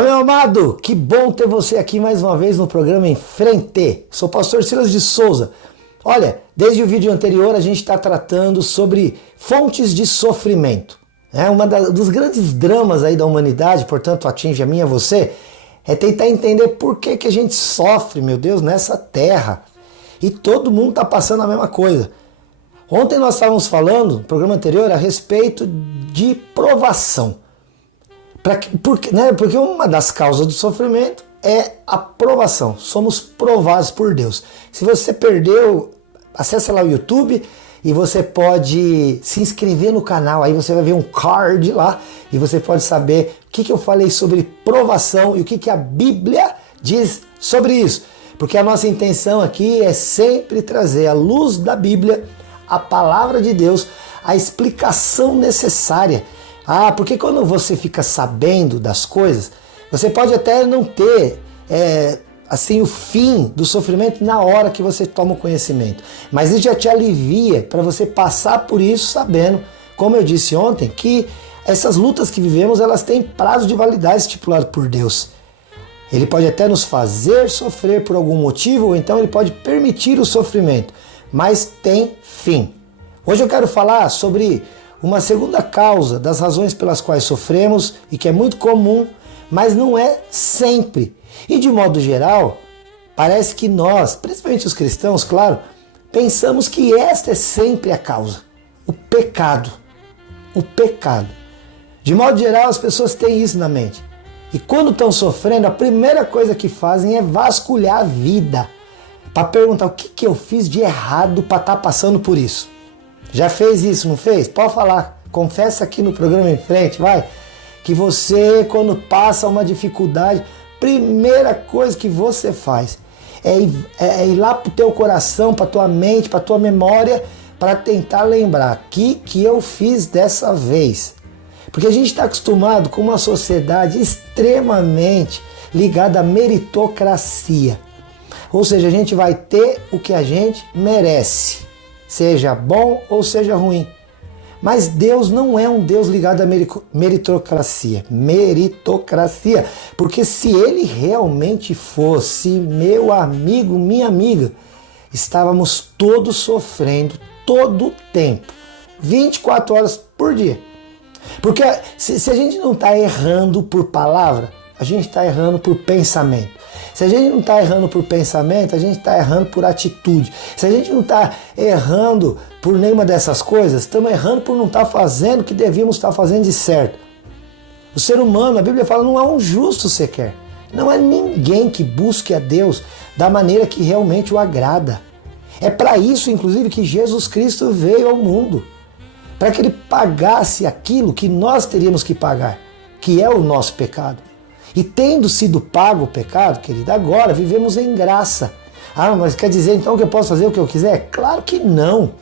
Oi, meu amado, que bom ter você aqui mais uma vez no programa Em Frente. Sou o pastor Silas de Souza. Olha, desde o vídeo anterior a gente está tratando sobre fontes de sofrimento. Dos grandes dramas aí da humanidade, portanto atinge a mim e a você, é tentar entender por que a gente sofre, meu Deus, nessa terra. E todo mundo está passando a mesma coisa. Ontem nós estávamos falando, no programa anterior, a respeito de provação. Porque uma das causas do sofrimento é a provação. Somos provados por Deus. Se você perdeu, acessa lá o YouTube e você pode se inscrever no canal. Aí você vai ver um card lá e você pode saber o que eu falei sobre provação e o que a Bíblia diz sobre isso. Porque a nossa intenção aqui é sempre trazer à luz da Bíblia a palavra de Deus, a explicação necessária. Porque quando você fica sabendo das coisas, você pode até não ter o fim do sofrimento na hora que você toma o conhecimento. Mas isso já te alivia para você passar por isso sabendo, como eu disse ontem, que essas lutas que vivemos, elas têm prazo de validade estipulado por Deus. Ele pode até nos fazer sofrer por algum motivo, ou então ele pode permitir o sofrimento, mas tem fim. Hoje eu quero falar sobre uma segunda causa das razões pelas quais sofremos e que é muito comum, mas não é sempre. E de modo geral, parece que nós, principalmente os cristãos, claro, pensamos que esta é sempre a causa. O pecado. O pecado. De modo geral, as pessoas têm isso na mente. E quando estão sofrendo, a primeira coisa que fazem é vasculhar a vida. Para perguntar o que eu fiz de errado para estar passando por isso. Já fez isso, não fez? Pode falar. Confessa aqui no programa Em Frente, vai. Que você, quando passa uma dificuldade, primeira coisa que você faz é ir lá pro teu coração, pra tua mente, pra tua memória, para tentar lembrar o que eu fiz dessa vez. Porque a gente está acostumado com uma sociedade extremamente ligada à meritocracia. Ou seja, a gente vai ter o que a gente merece. Seja bom ou seja ruim. Mas Deus não é um Deus ligado à meritocracia. Meritocracia. Porque se Ele realmente fosse meu amigo, minha amiga, estávamos todos sofrendo todo o tempo. 24 horas por dia. Porque se a gente não está errando por palavra, a gente está errando por pensamento. Se a gente não está errando por pensamento, a gente está errando por atitude. Se a gente não está errando por nenhuma dessas coisas, estamos errando por não estar fazendo o que devíamos estar fazendo de certo. O ser humano, a Bíblia fala, não há um justo sequer. Não há ninguém que busque a Deus da maneira que realmente o agrada. É para isso, inclusive, que Jesus Cristo veio ao mundo. Para que Ele pagasse aquilo que nós teríamos que pagar, que é o nosso pecado. E tendo sido pago o pecado, querido, agora vivemos em graça. Mas quer dizer então que eu posso fazer o que eu quiser? Claro que não.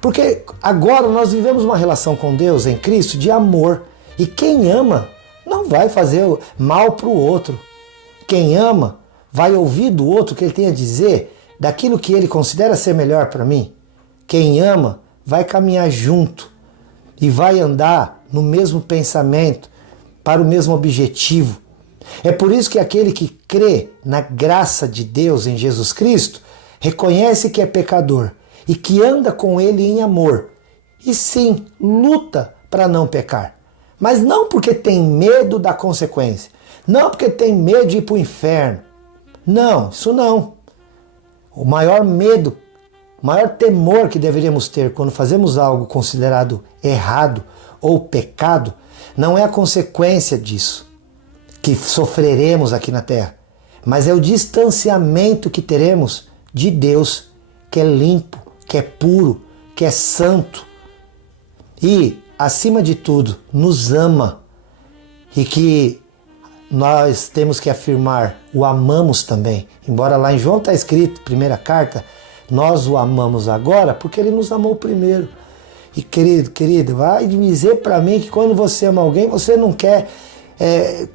Porque agora nós vivemos uma relação com Deus em Cristo de amor. E quem ama não vai fazer mal para o outro. Quem ama vai ouvir do outro o que ele tem a dizer daquilo que ele considera ser melhor para mim. Quem ama vai caminhar junto e vai andar no mesmo pensamento, para o mesmo objetivo. É por isso que aquele que crê na graça de Deus em Jesus Cristo reconhece que é pecador e que anda com Ele em amor. E sim, luta para não pecar. Mas não porque tem medo da consequência. Não porque tem medo de ir para o inferno. Não, isso não. O maior medo, o maior temor que deveríamos ter quando fazemos algo considerado errado ou pecado, não é a consequência disso que sofreremos aqui na terra, mas é o distanciamento que teremos de Deus, que é limpo, que é puro, que é santo e, acima de tudo, nos ama e que nós temos que afirmar, o amamos também. Embora lá em João está escrito, primeira carta, nós o amamos agora porque Ele nos amou primeiro. E querido, vai dizer para mim que quando você ama alguém, você não quer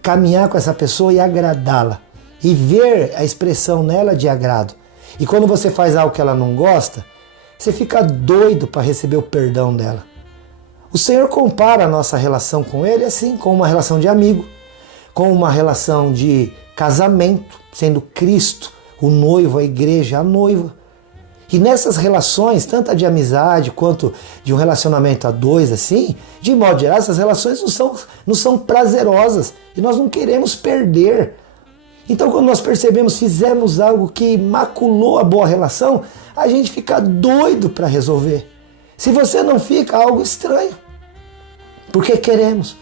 caminhar com essa pessoa e agradá-la. E ver a expressão nela de agrado. E quando você faz algo que ela não gosta, você fica doido para receber o perdão dela. O Senhor compara a nossa relação com Ele assim, com uma relação de amigo. com uma relação de casamento, sendo Cristo o noivo, a igreja a noiva. E nessas relações, tanto a de amizade quanto de um relacionamento a dois, assim, de modo geral, essas relações não são prazerosas e nós não queremos perder. Então, quando nós percebemos, fizemos algo que maculou a boa relação, a gente fica doido para resolver. Se você não fica, algo estranho, porque queremos.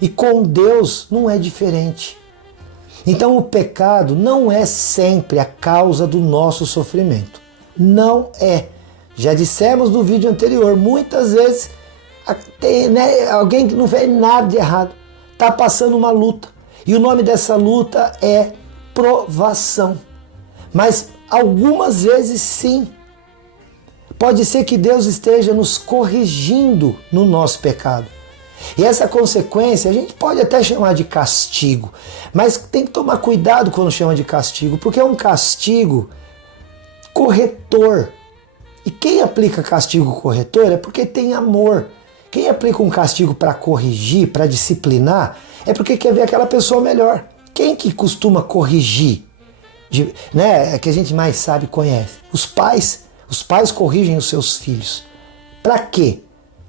E com Deus não é diferente. Então, o pecado não é sempre a causa do nosso sofrimento. Não é. Já dissemos no vídeo anterior, muitas vezes tem, alguém que não fez nada de errado, está passando uma luta. E o nome dessa luta é provação. Mas algumas vezes sim. Pode ser que Deus esteja nos corrigindo no nosso pecado. E essa consequência a gente pode até chamar de castigo. Mas tem que tomar cuidado quando chama de castigo, porque é um castigo corretor. E quem aplica castigo corretor é porque tem amor. Quem aplica um castigo para corrigir, para disciplinar, é porque quer ver aquela pessoa melhor. Quem que costuma corrigir? É que a gente mais sabe e conhece. Os pais. Os pais corrigem os seus filhos. Para quê?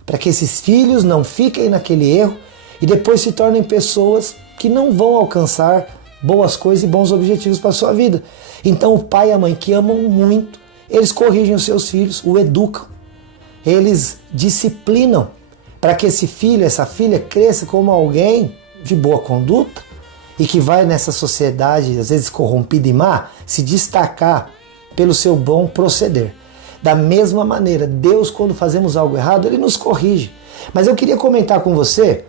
Para que esses filhos não fiquem naquele erro e depois se tornem pessoas que não vão alcançar boas coisas e bons objetivos para a sua vida. Então o pai e a mãe que amam muito, eles corrigem os seus filhos, o educam. Eles disciplinam para que esse filho, essa filha cresça como alguém de boa conduta e que vai nessa sociedade, às vezes corrompida e má, se destacar pelo seu bom proceder. Da mesma maneira, Deus, quando fazemos algo errado, Ele nos corrige. Mas eu queria comentar com você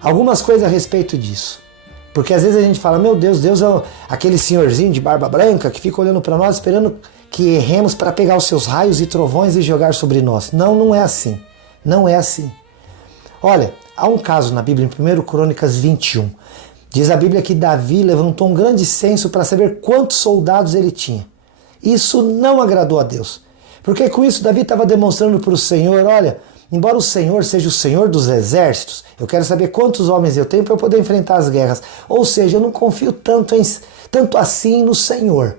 algumas coisas a respeito disso. Porque às vezes a gente fala, meu Deus, Deus é aquele senhorzinho de barba branca que fica olhando para nós, esperando que erremos para pegar os seus raios e trovões e jogar sobre nós. Não, não é assim. Não é assim. Olha, há um caso na Bíblia, em 1 Crônicas 21. Diz a Bíblia que Davi levantou um grande censo para saber quantos soldados ele tinha. Isso não agradou a Deus. Porque com isso Davi estava demonstrando para o Senhor, olha, embora o Senhor seja o Senhor dos exércitos, eu quero saber quantos homens eu tenho para eu poder enfrentar as guerras. Ou seja, eu não confio tanto assim no Senhor.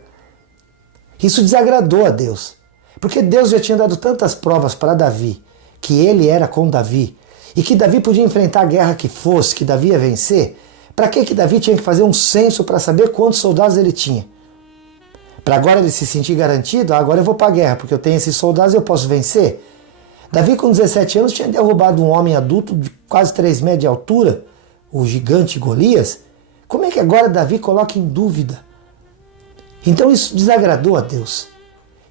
Isso desagradou a Deus. Porque Deus já tinha dado tantas provas para Davi, que ele era com Davi, e que Davi podia enfrentar a guerra que fosse, que Davi ia vencer. Para que Davi tinha que fazer um censo para saber quantos soldados ele tinha? Para agora ele se sentir garantido, agora eu vou para a guerra, porque eu tenho esses soldados e eu posso vencer. Davi com 17 anos tinha derrubado um homem adulto de quase 3 metros de altura, o gigante Golias. Como é que agora Davi coloca em dúvida? Então isso desagradou a Deus.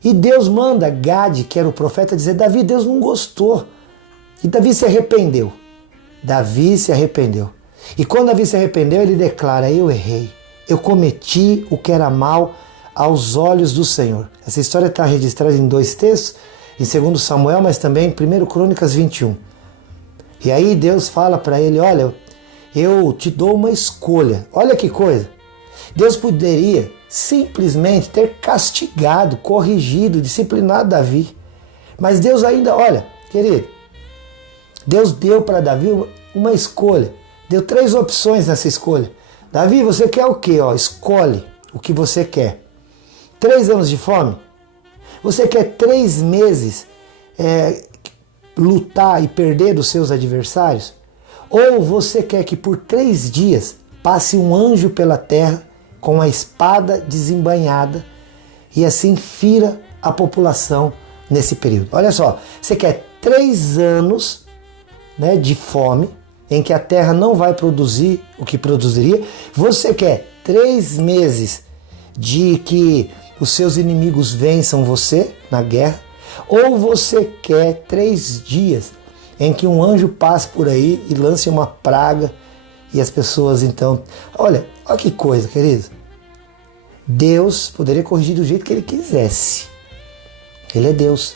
E Deus manda Gade, que era o profeta, dizer, Davi, Deus não gostou. E Davi se arrependeu. Davi se arrependeu. E quando Davi se arrependeu, ele declara, eu errei. Eu cometi o que era mal aos olhos do Senhor. Essa história está registrada em 2 textos, em 2 Samuel, mas também em 1 Crônicas 21. E aí Deus fala para ele, olha, eu te dou uma escolha. Olha que coisa. Deus poderia simplesmente ter castigado, corrigido, disciplinado Davi. Mas Deus ainda, olha, querido, Deus deu para Davi uma escolha. Deu 3 opções nessa escolha. Davi, você quer o quê? Escolhe o que você quer. 3 anos de fome? Você quer 3 meses lutar e perder dos seus adversários? Ou você quer que por 3 dias passe um anjo pela terra com a espada desembainhada e assim fira a população nesse período? Olha só, você quer 3 anos de fome, em que a terra não vai produzir o que produziria? Você quer 3 meses de que os seus inimigos vençam você na guerra? Ou você quer 3 dias em que um anjo passe por aí e lance uma praga e as pessoas então... Olha que coisa, queridos. Deus poderia corrigir do jeito que Ele quisesse. Ele é Deus.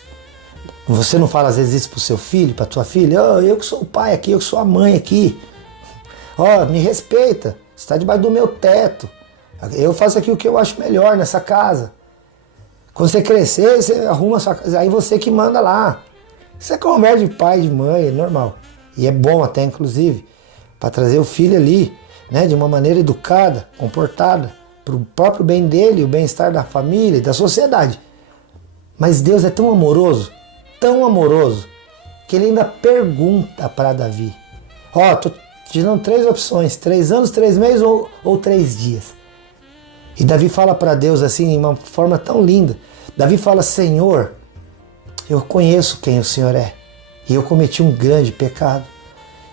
Você não fala às vezes isso para o seu filho, para a tua filha? Eu que sou o pai aqui, eu que sou a mãe aqui. Me respeita, você está debaixo do meu teto. Eu faço aqui o que eu acho melhor nessa casa. Quando você crescer, você arruma a sua casa, aí você que manda lá. Isso é conversa de pai e de mãe, é normal. E é bom até, inclusive, para trazer o filho ali né, de uma maneira educada, comportada, para o próprio bem dele, o bem-estar da família e da sociedade. Mas Deus é tão amoroso, que ele ainda pergunta para Davi. Ó, tô te dando 3 opções, 3 anos, 3 meses ou 3 dias. E Davi fala para Deus assim, de uma forma tão linda. Davi fala, Senhor, eu conheço quem o Senhor é. E eu cometi um grande pecado.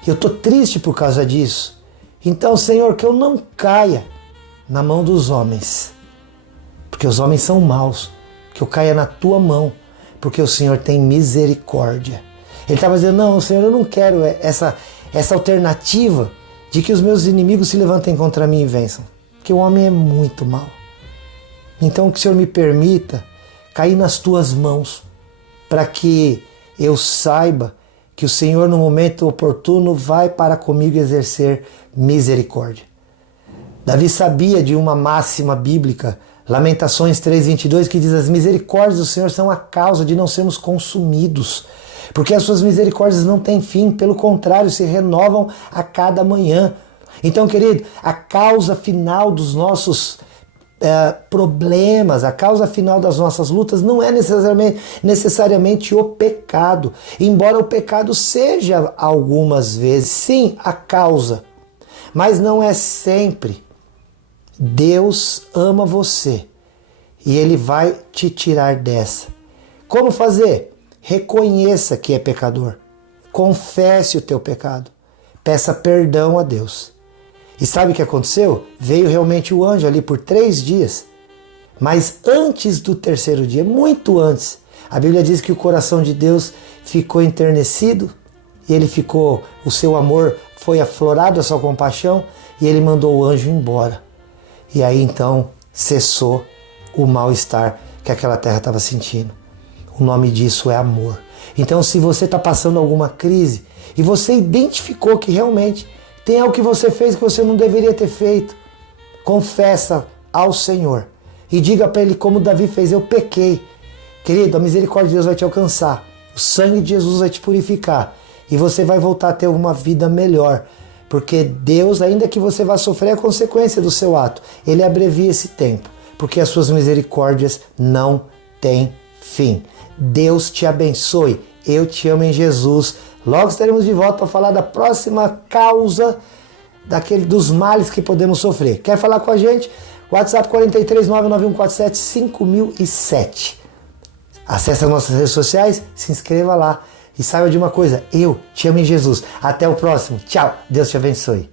Eu estou triste por causa disso. Então, Senhor, que eu não caia na mão dos homens. Porque os homens são maus. Que eu caia na tua mão. Porque o Senhor tem misericórdia. Ele estava dizendo, não, Senhor, eu não quero essa alternativa de que os meus inimigos se levantem contra mim e vençam. Porque o homem é muito mau. Então que o Senhor me permita cair nas tuas mãos para que eu saiba que o Senhor no momento oportuno vai para comigo exercer misericórdia. Davi sabia de uma máxima bíblica, Lamentações 3:22, que diz, as misericórdias do Senhor são a causa de não sermos consumidos, porque as suas misericórdias não têm fim, pelo contrário, se renovam a cada manhã. Então, querido, a causa final dos nossos problemas, a causa final das nossas lutas não é necessariamente o pecado, embora o pecado seja algumas vezes, sim, a causa, mas não é sempre. Deus ama você e Ele vai te tirar dessa. Como fazer? Reconheça que é pecador, confesse o teu pecado, peça perdão a Deus. E sabe o que aconteceu? Veio realmente o anjo ali por 3 dias. Mas antes do 3º dia, muito antes, a Bíblia diz que o coração de Deus ficou enternecido e o seu amor foi aflorado, a sua compaixão, e ele mandou o anjo embora. E aí então cessou o mal-estar que aquela terra estava sentindo. O nome disso é amor. Então, se você está passando alguma crise e você identificou que realmente tem algo que você fez que você não deveria ter feito, confessa ao Senhor e diga para Ele como Davi fez, eu pequei. Querido, a misericórdia de Deus vai te alcançar, o sangue de Jesus vai te purificar e você vai voltar a ter uma vida melhor, porque Deus, ainda que você vá sofrer a consequência do seu ato, Ele abrevia esse tempo, porque as suas misericórdias não têm fim. Deus te abençoe, eu te amo em Jesus. Logo estaremos de volta para falar da próxima causa dos males que podemos sofrer. Quer falar com a gente? WhatsApp 43 99147 5007. Acesse as nossas redes sociais, se inscreva lá e saiba de uma coisa, eu te amo em Jesus. Até o próximo. Tchau. Deus te abençoe.